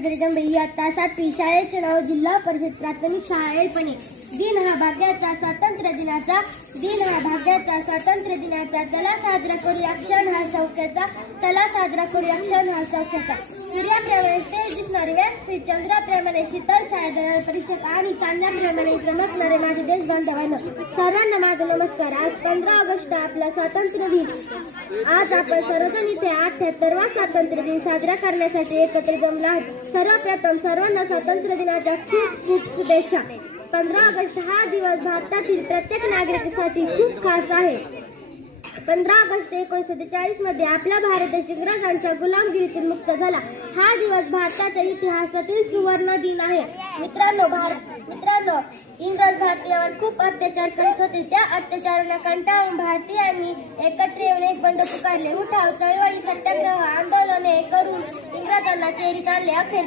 इयत्ता 7वी शाळेचे नाव जिल्हा परिषद प्राथमिक शाळा येळपणे। दिन हा भाग्याचा स्वातंत्र्य दिनाचा त्याला साजरा करूया क्षण हा सौख्याचा सूर्याप्रमाणे तेज दिसणारे व्यासपीठ, चंद्राप्रमाणे शीतल छाया देणारे परीक्षक आणि चांदण्याप्रमाणे चमकणारे माझे देश बांधवांनो, सर्वांना माझा नमस्कार। आज 15 ऑगस्ट आपला स्वातंत्र्य दिन। आज आपण सर्वजण इथे 78वा स्वातंत्र्य दिन साजरा करण्यासाठी एकत्र जमलो आहोत। सर्वप्रथम सर्वांना स्वातंत्र्य दिनाच्या खूप खूप शुभेच्छा। 15 ऑगस्ट हा दिवस भारतातील प्रत्येक नागरिकासाठी खूप खास आहे। 15 ऑगस्ट 1947 मध्ये आपला भारत देश इंग्रजांच्या गुलामगिरीतून मुक्त झाला। हा दिवस भारताच्या इतिहासातील सुवर्ण दिन आहे। मित्रांनो, इंग्रज भारतीयांवर खूप अत्याचार करत होते। त्या अत्याचारांना कंटाळून भारतीयांनी एकत्र येऊन एक बंड पुकारले। उठाव, चळवळी, सत्याग्रह, आंदोलने करून इंग्रजांना चेरीत आणले। अखेर